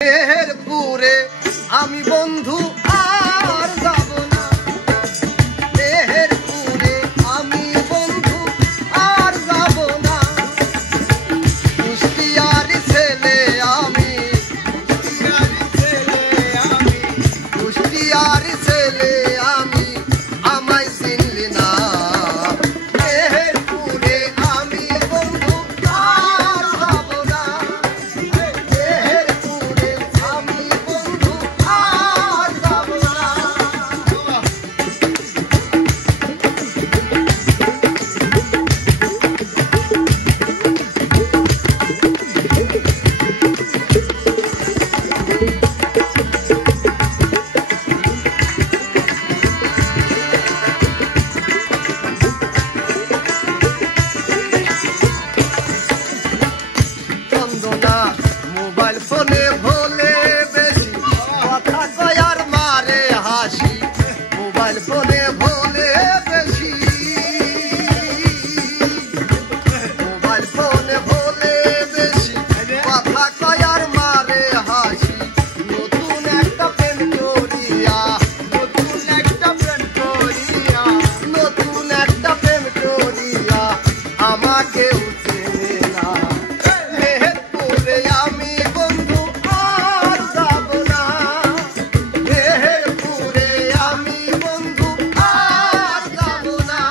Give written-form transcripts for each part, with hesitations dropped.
মেহেরপুরে আমি বন্ধু আর যাব না, মেহেরপুরে আমি বন্ধু আর যাব না। কুষ্টিয়ার ছেলে আমি, কুষ্টিয়ার ছেলে আমি, আমায় চিনলি না। মেহেরপুরে আমি বন্ধু আর যাব না, মেহেরপুরে আমি বন্ধু আর যাব না। চন্দনা মোবাইল ফোনে ভোলে বেশি কথা কয় আর মারে হাসি, মোবাইল ফোনে ভোলে বেশি, মোবাইল ফোনে ভোলে বেশি কথা কয় আর মারে হাসি। নতুন একটা প্রেম করিয়া, নতুন একটা প্রেম করিয়া, নতুন একটা প্রেম করিয়া আমাকে চেনে না। মেহেরপুরে আমি বন্ধু আর যাব না, মেহেরপুরে আমি বন্ধু আর যাব না।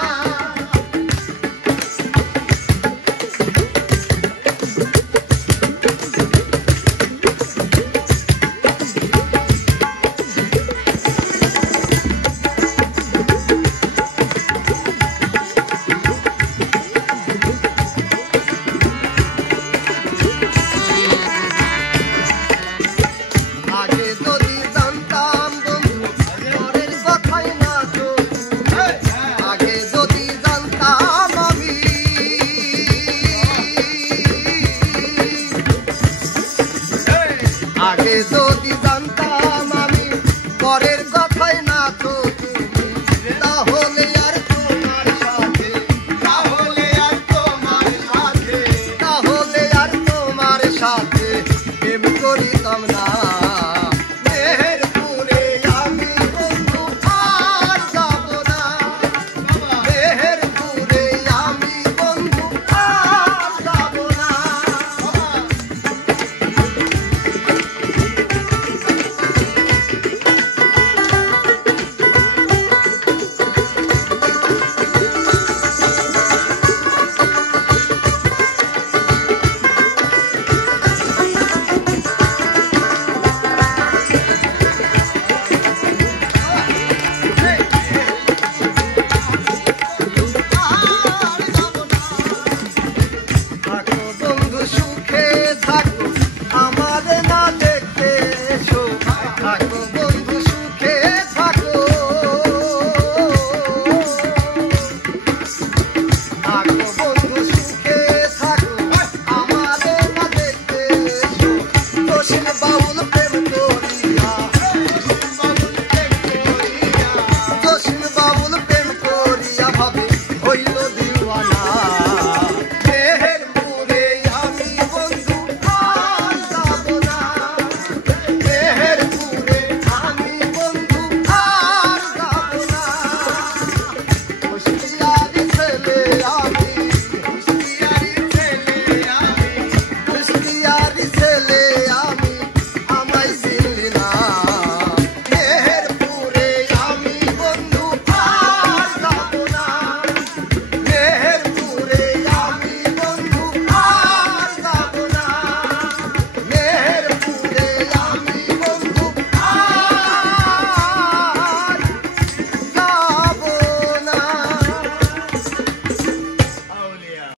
আগে যদি জানতাম বন্ধু পরের কথাই না তো, আগে যদি জানতাম আমি, আগে যদি জানতাম আমি পরের কথাই না তো তুমি, তাহলে আর তোমার সাথে, তাহলে আর তোমার সাথে, তাহলে আর তোমার সাথে প্রেম করিতাম না। মেহেরপুরে আমি বন্ধু আর যাব না, মেহেরপুরে আমি বন্ধু আর যাব না। থাকো বন্ধু সুখে থাকো, আমারে না দেখতে এসো, থাকো বন্ধু সুখে থাকো, থাকো বন্ধু সুখে থাকো, আমারে না দেখতে এসো। দোষের বাউল